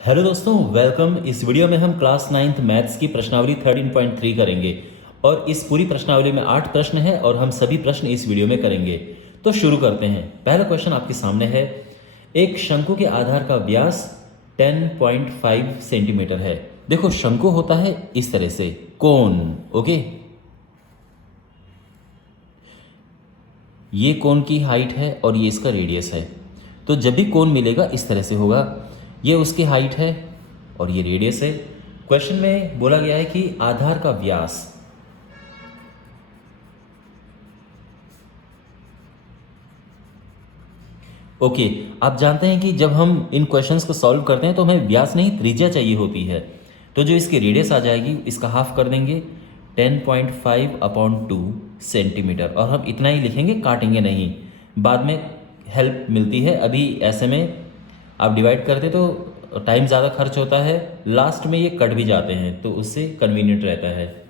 Hello दोस्तों, welcome. इस video में हम क्लास 9th मैथ्स की प्रश्नावली 13.3 करेंगे और इस पूरी प्रश्नावली में 8 प्रश्न हैं और हम सभी प्रश्न इस वीडियो में करेंगे। तो शुरू करते हैं। पहला क्वेश्चन आपके सामने है। एक शंकु के आधार का व्यास 10.5 सेंटीमीटर है। देखो, शंकु होता है इस तरह से, कोन। ओके, ये कोन की हाइट है और ये इसका रेडियस है। तो जब भी कोन मिलेगा इस तरह से होगा। ये उसकी हाइट है और ये रेडियस है। क्वेश्चन में बोला गया है कि आधार का व्यास, ओके, आप जानते हैं कि जब हम इन क्वेश्चंस को सॉल्व करते हैं तो हमें व्यास नहीं त्रिज्या चाहिए होती है। तो जो इसकी रेडियस आ जाएगी इसका हाफ कर देंगे, 10.5/2 सेंटीमीटर, और हम इतना ही लिखेंगे, काटेंगे नहीं। बाद में हेल्प मिलती है, अभी ऐसे में आप डिवाइड करते तो टाइम ज़्यादा खर्च होता है, लास्ट में ये कट भी जाते हैं तो उससे कन्वीनियंट रहता है।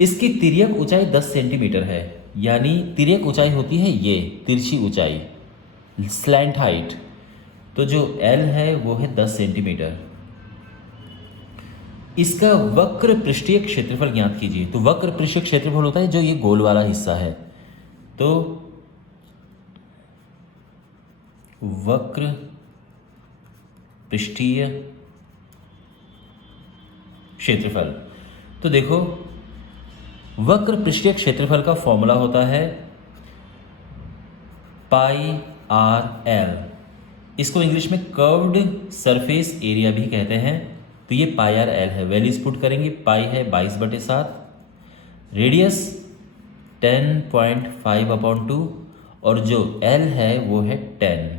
इसकी तिर्यक ऊंचाई 10 सेंटीमीटर है, यानी तिर्यक ऊंचाई होती है ये तिरछी ऊंचाई, स्लैंट हाइट। तो जो L है वो है 10 सेंटीमीटर। इसका वक्र पृष्ठीय क्षेत्रफल ज्ञात कीजिए। तो वक्र पृष्ठीय क्षेत्रफल होता है जो ये गोल वाला हिस्सा है। तो वक्र पृष्ठीय क्षेत्रफल, तो देखो, वक्र पृष्ठीय क्षेत्रफल का फॉर्मूला होता है πr/L। इसको इंग्लिश में कर्व्ड सरफेस एरिया भी कहते हैं। तो ये πr/L है। वैल्यूज पुट करेंगे, पाई है 22/7, रेडियस 10.5/2 और जो L है वो है 10।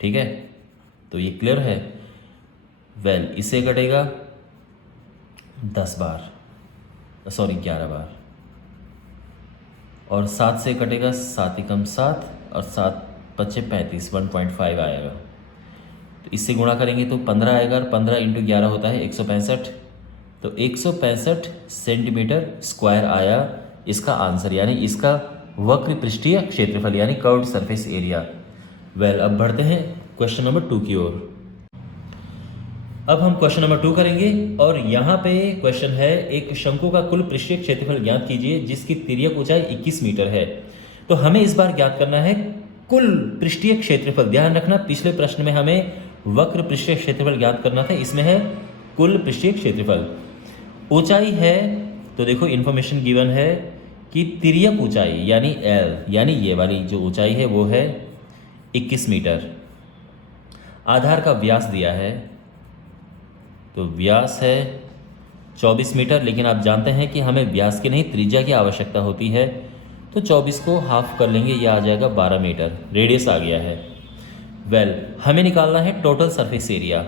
ठीक है, तो ये क्लियर है। वेल, इससे कटेगा 10 बार, सॉरी 11 बार, और 7 से कटेगा 7 एकम 7 और 7 पच्चे 35, 1.5 आएगा। तो इससे गुणा करेंगे तो 15 आएगा, और 15 इंटू 11 होता है 165। तो 165 सेंटीमीटर स्क्वायर आया इसका आंसर, यानी इसका वक्र पृष्ठीय क्षेत्रफल, यानी कर्व्ड सरफेस एरिया। वेल, अब बढ़ते हैं क्वेश्चन नंबर 2 की ओर। अब हम क्वेश्चन नंबर 2 करेंगे और यहाँ पे क्वेश्चन है, एक शंकु का कुल पृष्ठीय क्षेत्रफल ज्ञात कीजिए जिसकी तिर्यक ऊंचाई 21 मीटर है। तो हमें इस बार ज्ञात करना है कुल पृष्ठीय क्षेत्रफल। ध्यान रखना, पिछले प्रश्न में हमें वक्र पृष्ठीय क्षेत्रफल ज्ञात करना था, इसमें है कुल पृष्ठीय क्षेत्रफल। ऊंचाई है, तो देखो इन्फॉर्मेशन गिवन है कि तिर्यक ऊंचाई यानी L, यानी ये वाली जो ऊंचाई है वो है 21 मीटर। आधार का व्यास दिया है, तो व्यास है 24 मीटर, लेकिन आप जानते हैं कि हमें व्यास की नहीं त्रिज्या की आवश्यकता होती है। तो 24 को हाफ कर लेंगे, ये आ जाएगा 12 मीटर। रेडियस आ गया है। वेल, हमें निकालना है total surface area.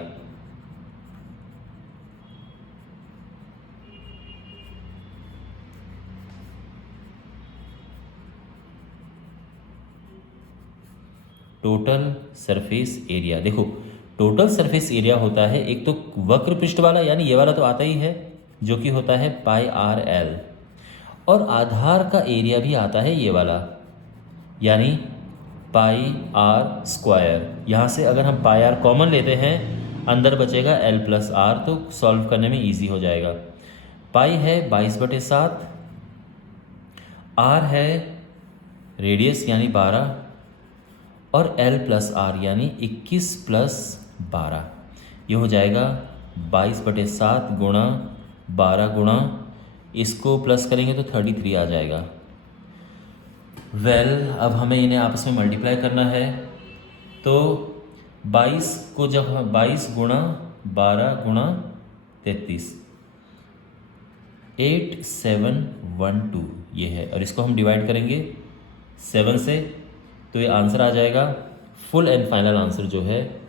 Total surface area, देखो, टोटल सरफेस एरिया होता है एक तो वक्र पृष्ठ वाला, यानी ये वाला तो आता ही है, जो कि होता है πr/L, और आधार का एरिया भी आता है ये वाला, यानी πr²। यहाँ से अगर हम πr कॉमन लेते हैं, अंदर बचेगा L+r, तो सॉल्व करने में इजी हो जाएगा। पाई है 22/7, r है रेडियस यानी 12, और L+r यानी 21 + 12, ये हो जाएगा 22/7 गुणा 12 गुणा, इसको प्लस करेंगे तो 33 आ जाएगा। वेल, अब हमें इन्हें आपस में मल्टीप्लाई करना है। तो 22 को जब हम 22 गुणा 12 गुणा 33, 8712 ये है, और इसको हम डिवाइड करेंगे 7 से, तो ये आंसर आ जाएगा। फुल एंड फाइनल आंसर जो है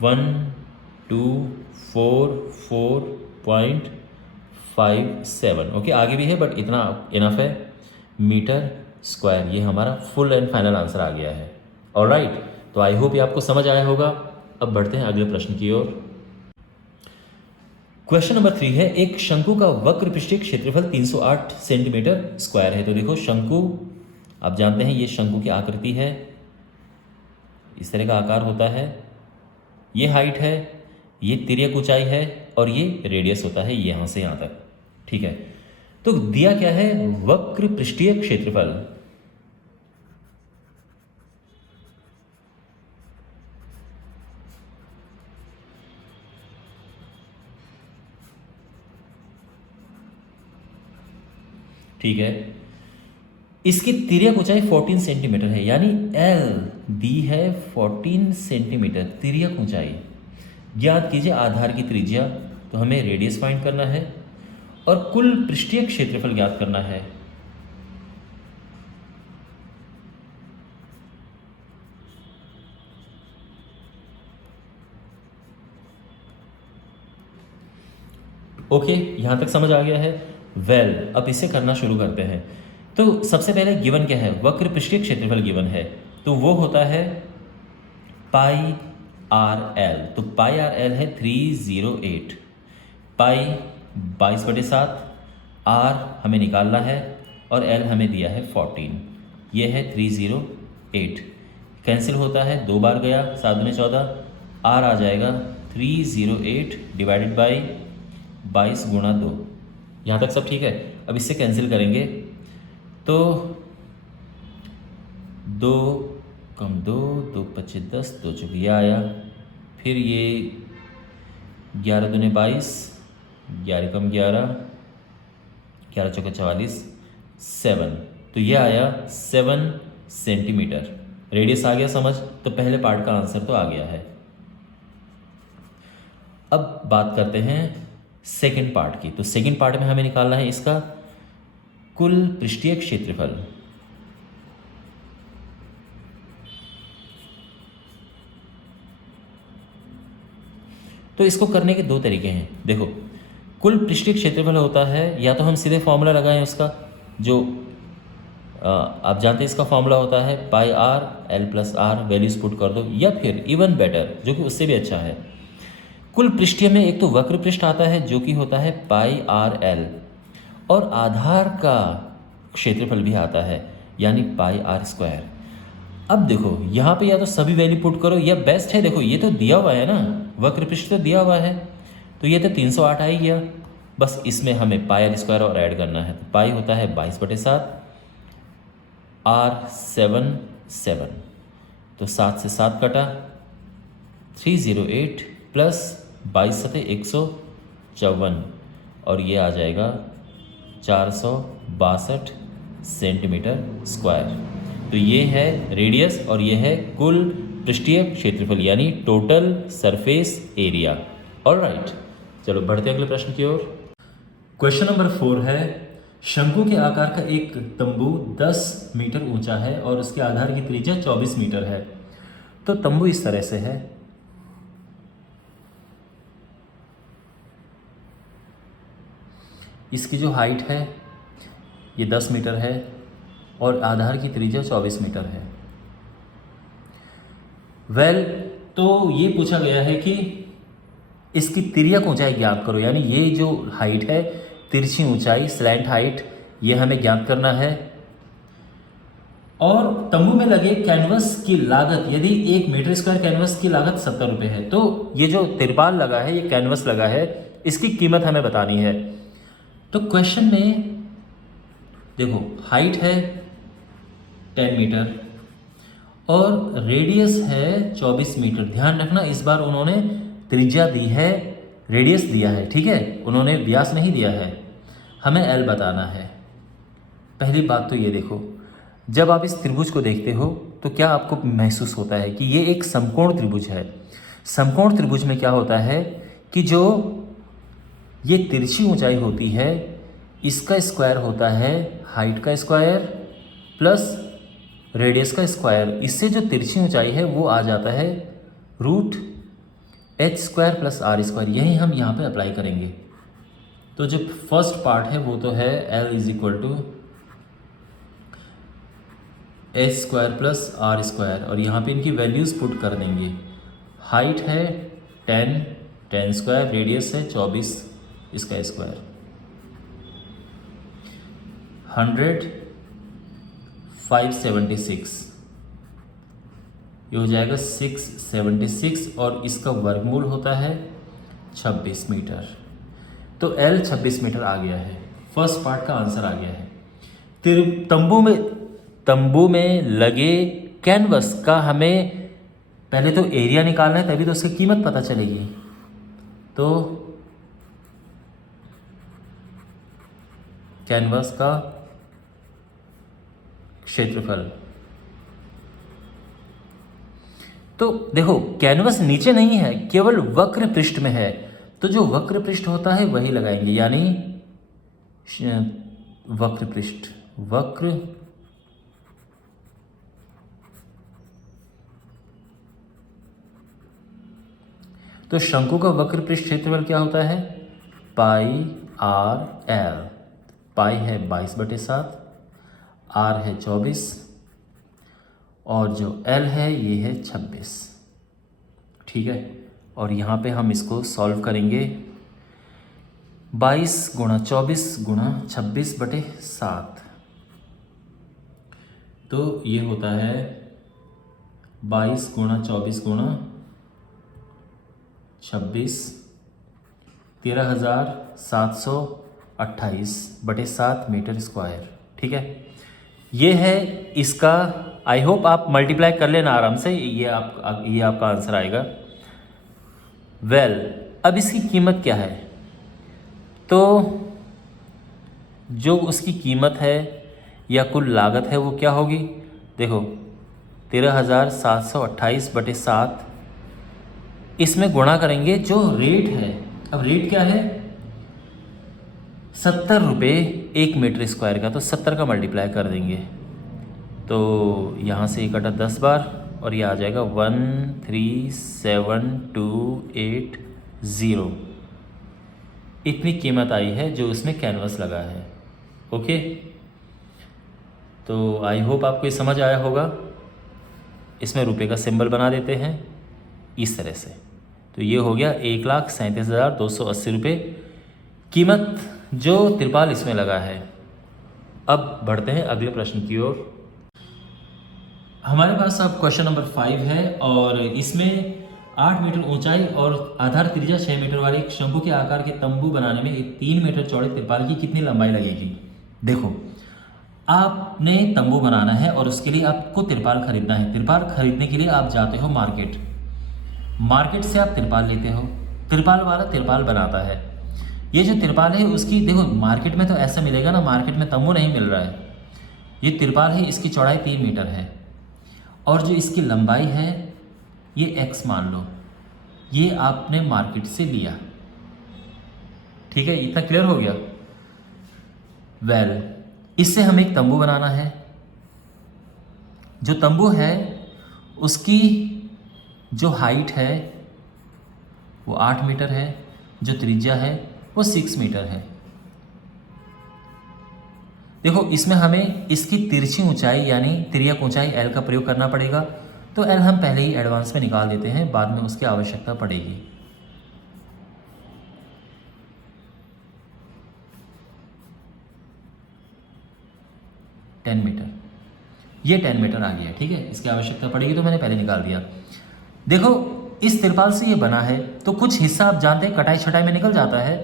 1244.57। ओके, आगे भी है बट इतना इनफ है, मीटर स्क्वायर। ये हमारा फुल एंड फाइनल आंसर आ गया है। ऑलराइट, तो आई होप ये आपको समझ आया होगा। अब बढ़ते हैं अगले प्रश्न की ओर। क्वेश्चन नंबर 3 है, एक शंकु का वक्र पृष्ठीय क्षेत्रफल 308 सेंटीमीटर स्क्वायर है। तो देखो, शंकु आप जानते हैं ये शंकु की आकृति है, इस तरह का आकार होता है। ये हाइट है, ये तिर्यक ऊंचाई है और ये रेडियस होता है यहाँ से यहाँ तक। ठीक है, तो दिया क्या है, वक्र पृष्ठीय क्षेत्रफल। ठीक है, इसकी तिर्यक ऊंचाई 14 सेंटीमीटर है, यानी एल दी है 14 सेंटीमीटर तिर्यक ऊंचाई। ज्ञात कीजिए आधार की त्रिज्या, तो हमें रेडियस फाइंड करना है और कुल पृष्ठीय क्षेत्रफल ज्ञात करना है। ओके, यहां तक समझ आ गया है। वेल, अब इसे करना शुरू करते हैं। तो सबसे पहले गिवन क्या है, वक्र पृष्ठीय क्षेत्रफल गिवन है, तो वो होता है पाई आर एल। तो पाई आर एल है 308, पाई 22/7, आर हमें निकालना है और एल हमें दिया है 14, ये है 308। कैंसिल होता है, 2 बार गया, 7 में 14, आर आ जाएगा 308 डिवाइडेड बाई 22 गुणा 2। यहाँ तक सब ठीक है। अब इससे कैंसिल करेंगे तो 2 कम 2, 2 25 10, 2 चौक ये आया, फिर ये 11 दूने 22, 11 कम 11, 11 चौके 44, 7, तो ये आया 7 सेंटीमीटर। रेडियस आ गया समझ, तो पहले पार्ट का आंसर तो आ गया है। अब बात करते हैं सेकंड पार्ट की। तो सेकंड पार्ट में हमें निकालना है इसका कुल पृष्ठीय क्षेत्रफल। तो इसको करने के 2 तरीके हैं। देखो, कुल पृष्ठीय क्षेत्रफल होता है, या तो हम सीधे फॉर्मूला लगाएं उसका, जो आप जानते हैं इसका फॉर्मूला होता है pi r l plus r, values put कर दो, या फिर इवन बेटर जो कि उससे भी अच्छा है, कुल पृष्ठीय में एक तो वक्र पृष्ठ आता है जो कि होता है पाई आर एल, और आधार का क्षेत्रफल भी आता है यानी पाई आर स्क्वायर। अब देखो यहाँ पे या तो सभी वैल्यू पुट करो या बेस्ट है, देखो ये तो दिया हुआ है ना, वक्र पृष्ठ तो दिया हुआ है, तो ये तो 308 आ ही गया। बस इसमें हमें पाई आर स्क्वायर और ऐड करना है। तो पाई होता है 22/7, आर 7, तो 7 से 7 कटा, 308 प्लस 22 सते 154, और ये आ जाएगा 462 सेंटीमीटर स्क्वायर। तो ये है रेडियस और ये है कुल पृष्ठीय क्षेत्रफल यानी टोटल सरफेस एरिया। ऑलराइट, चलो बढ़ते हैं अगले प्रश्न की ओर। क्वेश्चन नंबर 4 है, शंकु के आकार का एक तंबू 10 मीटर ऊंचा है और उसके आधार की त्रिज्या 24 मीटर है। तो तंबू इस तरह से है, इसकी जो हाइट है ये 10 मीटर है और आधार की त्रिज्या 24 मीटर है। वेल, तो ये पूछा गया है कि इसकी तिर्यक ऊंचाई ज्ञात करो, यानी ये जो हाइट है, तिरछी ऊंचाई, स्लैंट हाइट, ये हमें ज्ञात करना है। और तंबू में लगे कैनवस की लागत, यदि 1 मीटर स्क्वायर कैनवस की लागत 70 रुपये है, तो ये जो तिरपाल लगा है, ये कैनवस लगा है, इसकी कीमत हमें बतानी है। तो क्वेश्चन में देखो, हाइट है 10 मीटर और रेडियस है 24 मीटर। ध्यान रखना, इस बार उन्होंने त्रिज्या दी है, रेडियस दिया है, ठीक है, उन्होंने व्यास नहीं दिया है। हमें एल बताना है। पहली बात तो ये देखो, जब आप इस त्रिभुज को देखते हो तो क्या आपको महसूस होता है कि ये एक समकोण त्रिभुज है। समकोण त्रिभुज में क्या होता है कि जो ये तिरछी ऊंचाई होती है, इसका स्क्वायर होता है हाइट का स्क्वायर प्लस रेडियस का स्क्वायर। इससे जो तिरछी ऊंचाई है वो आ जाता है √h² प्लस r स्क्वायर। यही हम यहाँ पे अप्लाई करेंगे। तो जो फर्स्ट पार्ट है वो तो है L = h² plus r square, और यहाँ पे इनकी वैल्यूज़ पुट कर देंगे। हाइट है 10 स्क्वायर, रेडियस है 24, इसका स्क्वायर 100, 576, ये हो जाएगा 676 और इसका वर्गमूल होता है 26 मीटर। तो L 26 मीटर आ गया है। फर्स्ट पार्ट का आंसर आ गया है। फिर तंबू में लगे कैनवस का हमें पहले तो एरिया निकालना है, तभी तो उसकी कीमत पता चलेगी। तो कैनवस का क्षेत्रफल, तो देखो कैनवस नीचे नहीं है, केवल वक्र पृष्ठ में है, तो जो वक्र पृष्ठ होता है वही लगाएंगे, यानी वक्र पृष्ठ, वक्र तो शंकु का वक्र पृष्ठ क्षेत्रफल क्या होता है? Pi r L. पाई है 22/7, आर है 24 और जो एल है ये है 26। ठीक है, और यहाँ पे हम इसको सॉल्व करेंगे। 22 गुणा 24 गुणा 26/7, तो ये होता है 22 गुणा 24 गुणा 26, 13,728/7 मीटर स्क्वायर। ठीक है, ये है इसका। आई होप आप मल्टीप्लाई कर लेना आराम से, ये आपका आंसर आएगा। वेल, अब इसकी कीमत क्या है? तो जो उसकी कीमत है या कुल लागत है वो क्या होगी? देखो 13,728/7, इसमें गुणा करेंगे जो रेट है। अब रेट क्या है? 70 रुपये 1 मीटर स्क्वायर का, तो 70 का मल्टीप्लाई कर देंगे, तो यहाँ से 1 कटा 10 बार और ये आ जाएगा 137280। इतनी कीमत आई है जो उसमें कैनवस लगा है। ओके, तो आई होप आपको ये समझ आया होगा। इसमें रुपए का सिंबल बना देते हैं इस तरह से। तो ये हो गया 1,37,280 रुपये कीमत जो तिरपाल इसमें लगा है। अब बढ़ते हैं अगले प्रश्न की ओर। हमारे पास अब क्वेश्चन नंबर 5 है और इसमें 8 मीटर ऊंचाई और आधार त्रिज्या 6 मीटर वाले एक शंकु के आकार के तंबू बनाने में एक 3 मीटर चौड़े तिरपाल की कितनी लंबाई लगेगी? देखो, आपने तंबू बनाना है और उसके लिए आपको तिरपाल खरीदना है। तिरपाल खरीदने के लिए आप जाते हो मार्केट से आप तिरपाल लेते हो, तिरपाल वाला तिरपाल बनाता है। ये जो तिरपाल है उसकी देखो, मार्केट में तो ऐसा मिलेगा ना, मार्केट में तंबू नहीं मिल रहा है। ये तिरपाल है, इसकी चौड़ाई 3 मीटर है और जो इसकी लंबाई है ये x मान लो, ये आपने मार्केट से लिया। ठीक है, इतना क्लियर हो गया? वेल, इससे हमें एक तंबू बनाना है। जो तंबू है उसकी जो हाइट है वो 8 मीटर है, जो त्रिज्या है वो 6 मीटर है। देखो, इसमें हमें इसकी तिरछी ऊंचाई यानी तिर्यक ऊंचाई L का प्रयोग करना पड़ेगा। तो L हम पहले ही एडवांस में निकाल देते हैं, बाद में उसकी आवश्यकता पड़ेगी। ये 10 मीटर आ गया। ठीक है, इसकी आवश्यकता पड़ेगी तो मैंने पहले निकाल दिया। देखो, इस तिरपाल से ये बना है तो कुछ हिस्सा आप जानते हैं कटाई छटाई में निकल जाता है।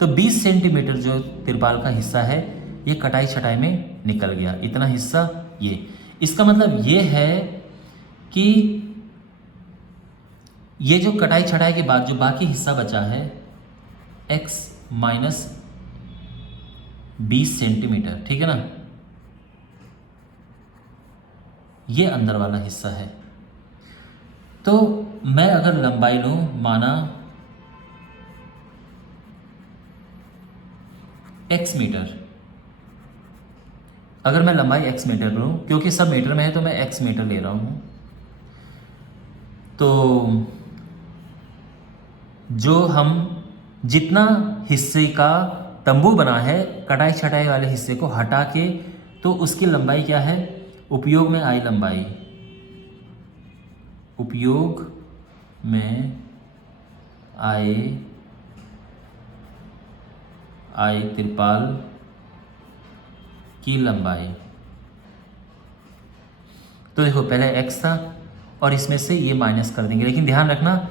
तो 20 सेंटीमीटर जो तिरपाल का हिस्सा है ये कटाई छटाई में निकल गया, इतना हिस्सा ये। इसका मतलब ये है कि ये जो कटाई छटाई के बाद जो बाकी हिस्सा बचा है x माइनस 20 सेंटीमीटर, ठीक है ना, ये अंदर वाला हिस्सा है। तो मैं अगर लंबाई लूं, माना x मीटर, अगर मैं लंबाई x मीटर लूं, क्योंकि सब मीटर में है तो मैं x मीटर ले रहा हूं, तो जो हम जितना हिस्से का तंबू बना है कटाई छटाई वाले हिस्से को हटा के, तो उसकी लंबाई क्या है? उपयोग में आई लंबाई, उपयोग में आए तिरपाल की लंबाई। तो देखो, पहले x था, और इसमें से ये माइनस कर देंगे, लेकिन ध्यान रखना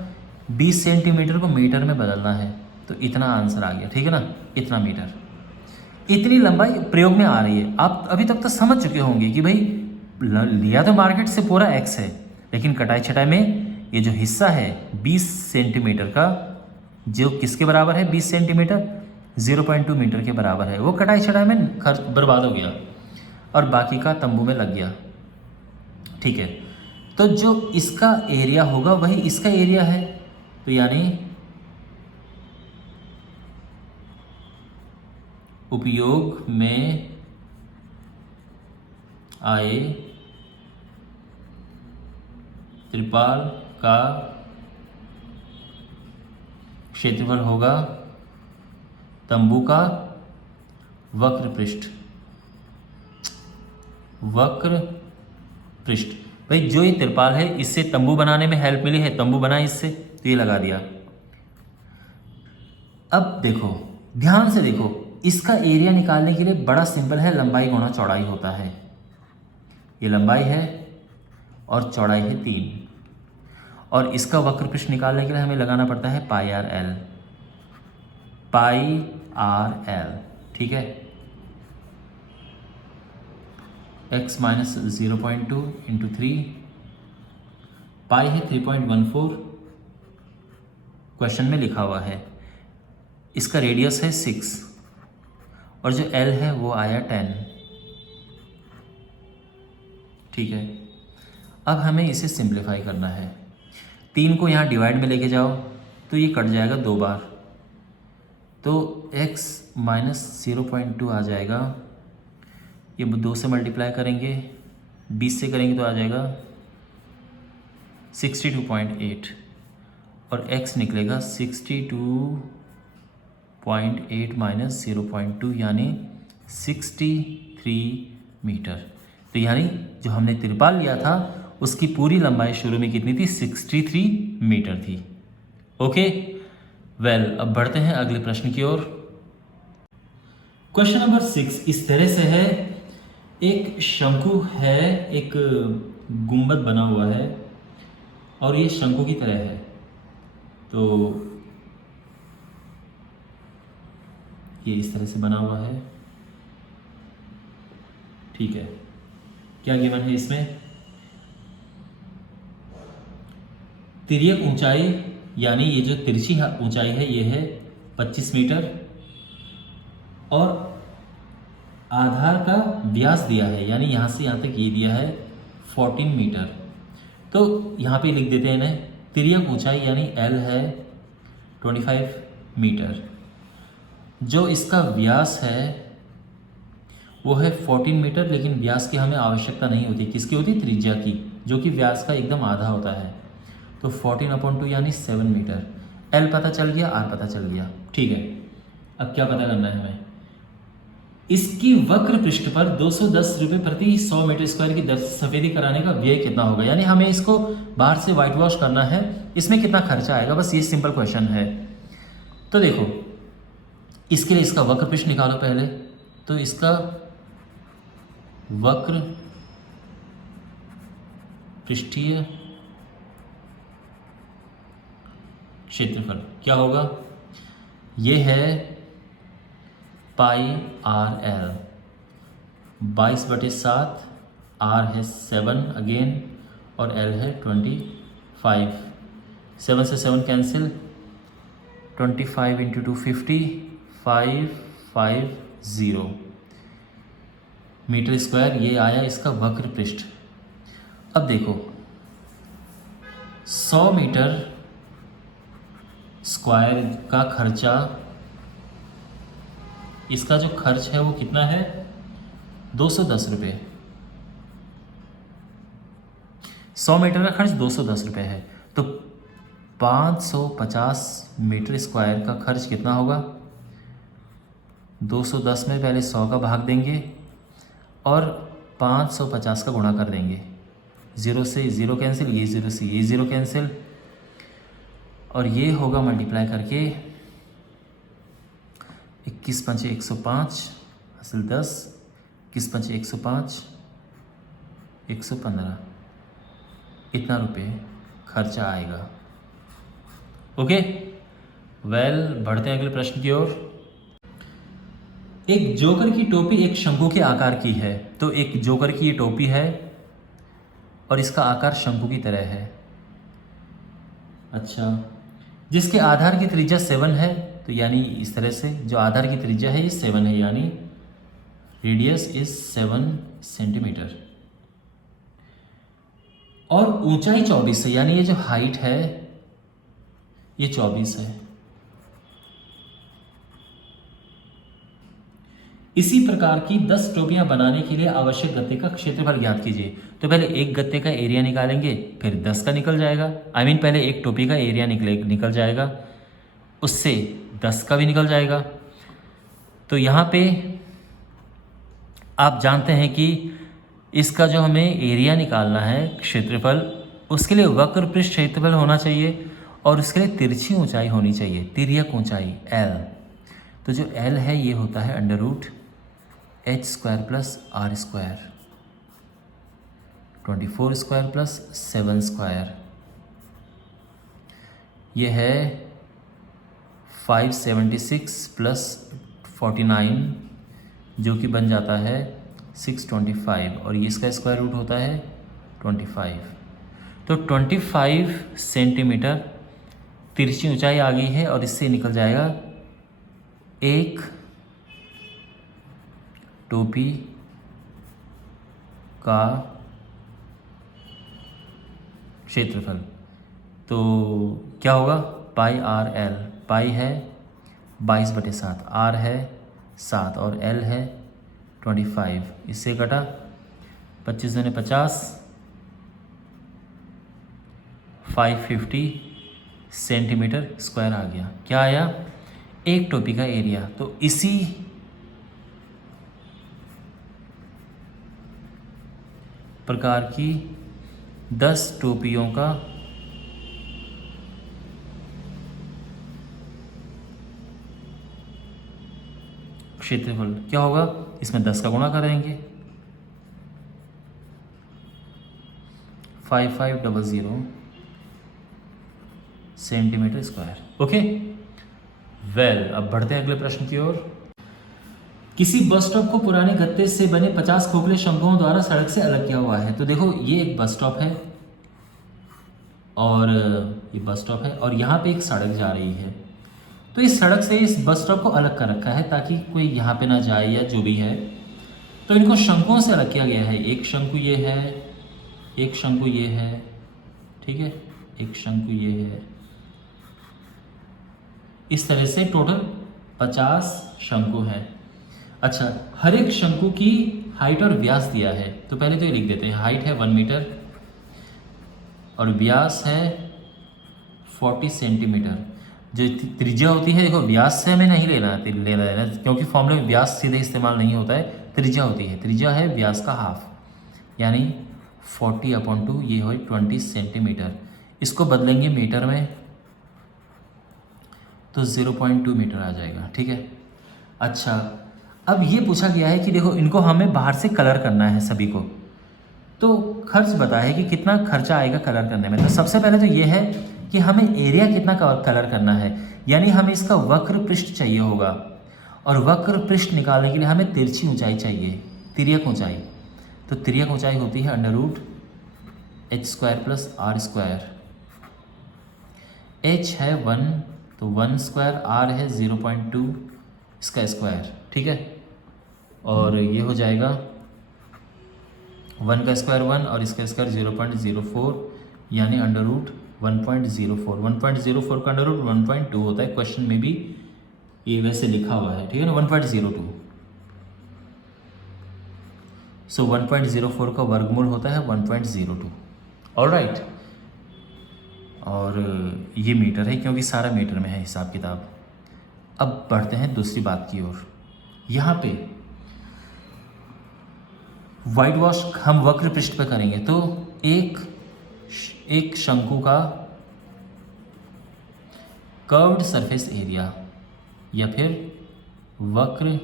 20 सेंटीमीटर को मीटर में बदलना है, तो इतना आंसर आ गया, ठीक है ना, इतना मीटर, इतनी लंबाई प्रयोग में आ रही है। आप अभी तक तो समझ चुके होंगे कि भाई लिया तो मार्केट से पूरा x है, लेकिन कटाई छटाई में ये जो हिस्सा है 20 सेंटीमीटर का, जो किसके बराबर है 20 सेंटीमीटर, 0.2 मीटर के बराबर है, वो कटाई छटाई में खर्च बर्बाद हो गया और बाकी का तंबू में लग गया, ठीक है। तो जो इसका एरिया होगा वही इसका एरिया है, तो यानी उपयोग में आए त्रिपाल का क्षेत्रफल होगा तंबू का वक्र पृष्ठ, वक्र पृष्ठ। भाई जो ये त्रिपाल है इससे तंबू बनाने में हेल्प मिली है, तंबू बना इससे, तो ये लगा दिया। अब देखो, ध्यान से देखो, इसका एरिया निकालने के लिए बड़ा सिंपल है, लंबाई गुणा चौड़ाई होता है। ये लंबाई है और चौड़ाई है 3, और इसका वक्र पृष्ठ निकालने के लिए हमें लगाना पड़ता है पाई आर एल, पाई आर एल, ठीक है। x माइनस 0.2 इंटू 3, पाई है 3.14, क्वेश्चन में लिखा हुआ है। इसका रेडियस है 6 और जो l है वो आया 10, ठीक है। अब हमें इसे सिंप्लीफाई करना है, 3 को यहाँ डिवाइड में लेके जाओ तो ये कट जाएगा 2 बार, तो x माइनस 0.2 आ जाएगा, ये 2 से मल्टीप्लाई करेंगे, 20 से करेंगे तो आ जाएगा 62.8 और x निकलेगा 62.8 माइनस 0.2 यानी 63 मीटर। तो यानी जो हमने त्रिपाल लिया था उसकी पूरी लंबाई शुरू में कितनी थी, 63 मीटर थी। ओके वेल, अब बढ़ते हैं अगले प्रश्न की ओर। क्वेश्चन नंबर 6 इस तरह से है, एक शंकु है, एक गुंबद बना हुआ है और ये शंकु की तरह है, तो ये इस तरह से बना हुआ है, ठीक है। क्या गिवन है इसमें, तिर्यक ऊंचाई यानी ये जो तिरछी ऊंचाई है ये है 25 मीटर और आधार का व्यास दिया है, यानी यहाँ से यहाँ तक ये दिया है 14 मीटर। तो यहाँ पे लिख देते हैं इन्हें, तिर्यक ऊंचाई यानी L है 25 मीटर, जो इसका व्यास है वो है 14 मीटर, लेकिन व्यास की हमें आवश्यकता नहीं होती, किसकी होती, त्रिज्या की, जो कि व्यास का एकदम आधा होता है। तो 14/2 यानी 7 मीटर। L पता चल गया, R पता चल गया, ठीक है। अब क्या पता करना है हमें, इसकी वक्र पृष्ठ पर 210 रुपये प्रति 100 मीटर स्क्वायर की सफेदी कराने का व्यय कितना होगा, यानी हमें इसको बाहर से व्हाइट वॉश करना है, इसमें कितना खर्चा आएगा, बस ये सिंपल क्वेश्चन है। तो देखो, इसके लिए इसका वक्र पृष्ठ निकालो पहले, तो इसका वक्र पृष्ठीय क्षेत्रफल क्या होगा, ये है पाई आर एल, 22/7, आर है 7 अगेन और एल है 25, 7 से 7 कैंसिल, 25 इंटू 2 50, 550 मीटर स्क्वायर, ये आया इसका वक्र पृष्ठ। अब देखो 100 मीटर स्क्वायर का खर्चा, इसका जो खर्च है वो कितना है, 210 रुपये। 100 मीटर का खर्च 210 रुपये है, तो 550 मीटर स्क्वायर का खर्च कितना होगा, 210 में पहले 100 का भाग देंगे और 550 का गुणा कर देंगे, 0 से 0 कैंसिल, ये 0 से ये 0 कैंसिल, और ये होगा मल्टीप्लाई करके 21 पंचे 105 हासिल 10, 21 पंचे 105, 115, इतना रुपये खर्चा आएगा। ओके, वेल बढ़ते हैं अगले प्रश्न की ओर। एक जोकर की टोपी एक शंकु के आकार की है। तो एक जोकर की ये टोपी है और इसका आकार शंकु की तरह है। अच्छा, जिसके आधार की त्रिज्या 7 है, तो यानी इस तरह से जो आधार की त्रिज्या है ये 7 है, यानी रेडियस इज 7 सेंटीमीटर और ऊंचाई 24 है, यानी ये जो हाइट है ये 24 है। इसी प्रकार की 10 टोपियां बनाने के लिए आवश्यक गत्ते का क्षेत्रफल ज्ञात कीजिए। तो पहले एक गत्ते का एरिया निकालेंगे, फिर 10 का निकल जाएगा। पहले एक टोपी का एरिया निकल जाएगा, उससे 10 का भी निकल जाएगा। तो यहाँ पे आप जानते हैं कि इसका जो हमें एरिया निकालना है क्षेत्रफल, उसके लिए वक्र पृष्ठ क्षेत्रफल होना चाहिए और उसके लिए तिरछी ऊंचाई होनी चाहिए, तिर्यक ऊंचाई L। तो जो L है ये होता है √h² + r², 24² + 7²। ये है 576 + 49 जो कि बन जाता है 625 और ये इसका स्क्वायर रूट होता है 25। तो 25 सेंटीमीटर तिरछी ऊंचाई आ गई है और इससे निकल जाएगा एक टोपी का क्षेत्रफल। तो क्या होगा, πr/l। पाई है 22/7, r है 7 और l है 25। इससे कटा 25 दूनी 50, 550 सेंटीमीटर स्क्वायर आ गया। क्या आया, एक टोपी का एरिया। तो इसी प्रकार की 10 टोपियों का क्षेत्रफल क्या होगा, इसमें 10 का गुणा करेंगे, 5500 सेंटीमीटर स्क्वायर। ओके, वेल अब बढ़ते हैं अगले प्रश्न की ओर। किसी बस स्टॉप को पुराने गत्ते से बने 50 खोखले शंकुओं द्वारा सड़क से अलग किया हुआ है। तो देखो ये एक बस स्टॉप है और ये बस स्टॉप है और यहाँ पे एक सड़क जा रही है। तो इस सड़क से इस बस स्टॉप को अलग कर रखा है ताकि कोई यहाँ पे ना जाए या जो भी है। तो इनको शंकुओं से अलग किया गया है। एक शंकु ये है, एक शंकु ये है, ठीक है, एक शंकु ये है। इस तरह से टोटल 50 शंकु है। अच्छा, हर एक शंकु की हाइट और व्यास दिया है। तो पहले तो ये लिख देते हैं, हाइट है 1 मीटर और व्यास है 40 सेंटीमीटर। जो त्रिज्या होती है, देखो व्यास से हमें नहीं लेना क्योंकि फॉर्मूले में व्यास सीधे इस्तेमाल नहीं होता है, त्रिज्या होती है। त्रिज्या है व्यास का हाफ, यानी 40/2, ये हो 20 सेंटीमीटर। इसको बदलेंगे मीटर में तो 0.2 मीटर आ जाएगा, ठीक है। अच्छा, अब ये पूछा गया है कि देखो इनको हमें बाहर से कलर करना है सभी को। तो खर्च बता है कि कितना खर्चा आएगा कलर करने में। तो सबसे पहले तो ये है कि हमें एरिया कितना कलर करना है, यानी हमें इसका वक्र पृष्ठ चाहिए होगा और वक्र पृष्ठ निकालने के लिए हमें तिरछी ऊंचाई चाहिए, तिर्यक ऊंचाई। तो तिर्यक ऊंचाई होती है √h² + r²। h है 1 तो 1², r है 0.2 इसका स्क्वायर, ठीक है। और ये हो जाएगा 1 का स्क्वायर 1 और इसका स्क्वायर 0.04, यानी √1.04। 1.04 का √1.2 होता है। क्वेश्चन में भी ये वैसे लिखा हुआ है, ठीक है ना, 1.02। सो 1.04 का वर्गमूल होता है 1.02। ऑलराइट, और ये मीटर है क्योंकि सारा मीटर में है हिसाब किताब। अब बढ़ते हैं दूसरी बात की ओर। यहाँ पे वाइट वॉश हम वक्र पृष्ठ पे करेंगे। तो एक शंकु का कर्व्ड सरफेस एरिया या फिर वक्र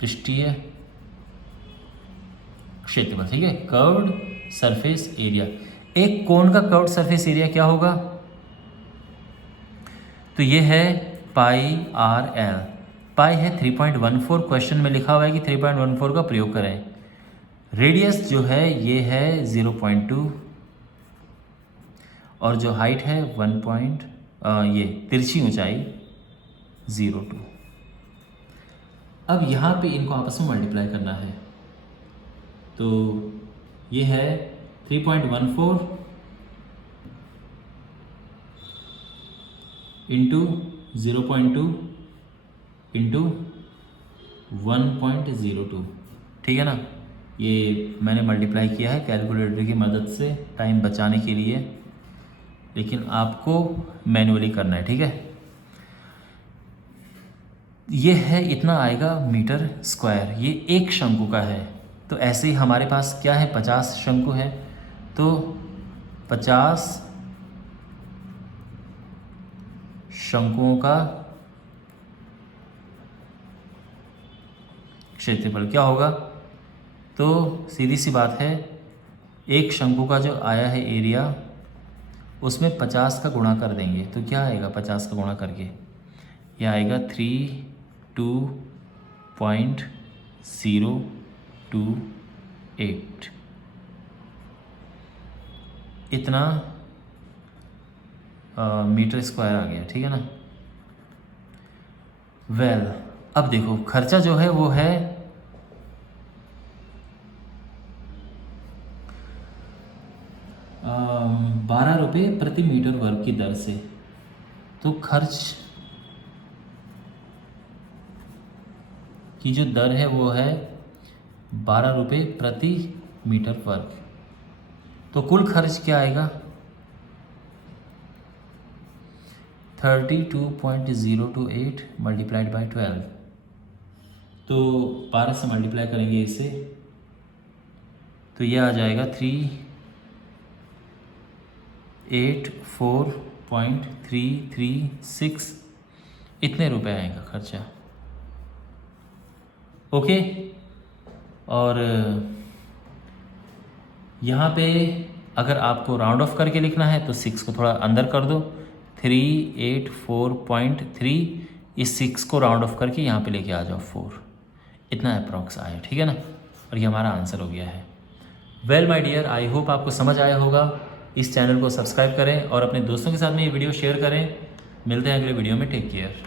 पृष्ठीय क्षेत्रफल, ठीक है। कर्व्ड सरफेस एरिया, एक कोन का कर्व्ड सरफेस एरिया क्या होगा? तो ये है पाई आर एल। पाई है 3.14, क्वेश्चन में लिखा हुआ है कि 3.14 का प्रयोग करें। रेडियस जो है ये है 0.2 और जो हाइट है ये तिरछी ऊंचाई 0.2। अब यहाँ पे इनको आपस में मल्टीप्लाई करना है, तो ये है 3.14 इंटू 0.2 इंटू 1.02, ठीक है ना। ये मैंने मल्टीप्लाई किया है कैलकुलेटर की मदद से टाइम बचाने के लिए, लेकिन आपको मैन्युअली करना है, ठीक है। ये है, इतना आएगा मीटर स्क्वायर। ये एक शंकु का है, तो ऐसे ही हमारे पास क्या है, 50 शंकु है, तो 50 शंकुओं का क्षेत्रफल क्या होगा? तो सीधी सी बात है, एक शंकु का जो आया है एरिया, उसमें 50 का गुणा कर देंगे तो क्या आएगा? 50 का गुणा करके यह आएगा 32.028, इतना मीटर स्क्वायर आ गया, ठीक है ना। वेल, अब देखो खर्चा जो है वो है 12 रुपये प्रति मीटर वर्ग की दर से। तो खर्च की जो दर है वो है 12 रुपये प्रति मीटर वर्ग। तो कुल खर्च क्या आएगा? 32.028 मल्टीप्लाइड बाई 12। तो 12 से मल्टीप्लाई करेंगे इसे, तो यह आ जाएगा 384.336, इतने रुपए आएगा खर्चा। ओके, और यहाँ पे अगर आपको राउंड ऑफ करके लिखना है तो 6 को थोड़ा अंदर कर दो, 384.3, इस 6 को राउंड ऑफ करके यहाँ पे लेके आ जाओ 4, इतना अप्रॉक्स आया, ठीक है ना। और ये हमारा आंसर हो गया है। Well my dear, I hope आपको समझ आया होगा। इस चैनल को सब्सक्राइब करें और अपने दोस्तों के साथ में ये वीडियो शेयर करें। मिलते हैं अगले वीडियो में, टेक केयर।